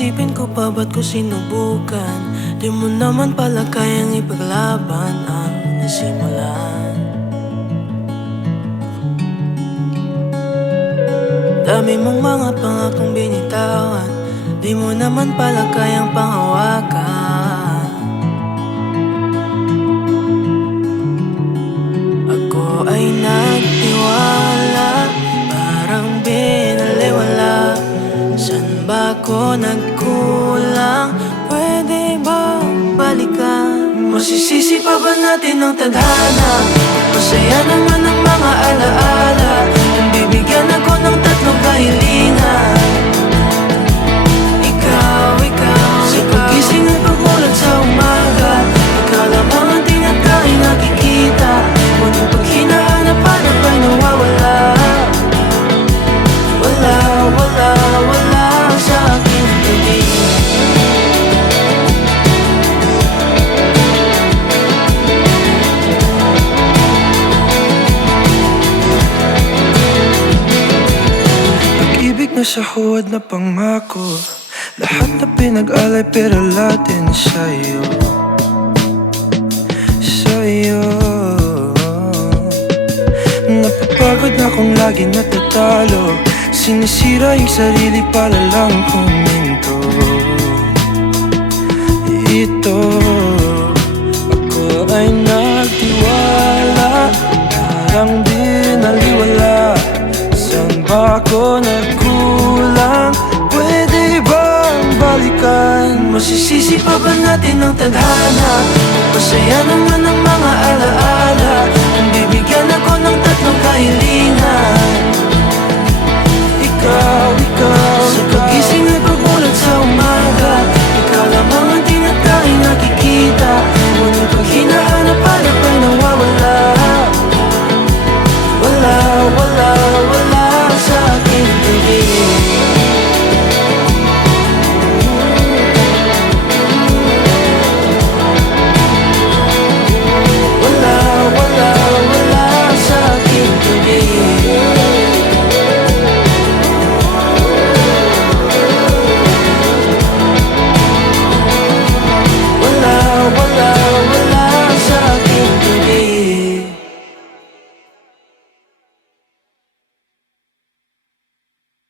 Iisipin ko pa ba't ko sinubukan? Di mo naman pala kayang ipaglaban ang nasimulan. Dami mong mga pangakong binitawan, di mo naman pala kayang panghawakan. Ako ay nagtiwala, parang binaliwala. Saan ba ako nagkulang? Pwede ba balikan? Masisisi pa ba natin ang tadhana? Masaya naman ang mga alaala. Kung bibigyan ako ng tatlong kahilingan, ikaw, sa pagising at pagmulat sa umaga, ikaw lamang ang tinatanging nakikita. Ngunit pag hinahanap-hanap ay nawawala. Wala sa aking tabi. Pag-ibig na sa huwad na pangako, lahat na pinag-alay pero lahat din sa'yo. Napapagod na kung lagi natatalo, sinisira yung sarili para lang huminto. Ito, ako ay nagtiwala, parang binaliwala. Saan ba ako nagkulang? Pwede bang balikan? Masisisi pa ba natin ang tadhana? Masaya naman ang mga alaala. Kung bibigyan ako ng tatlong kahilingan,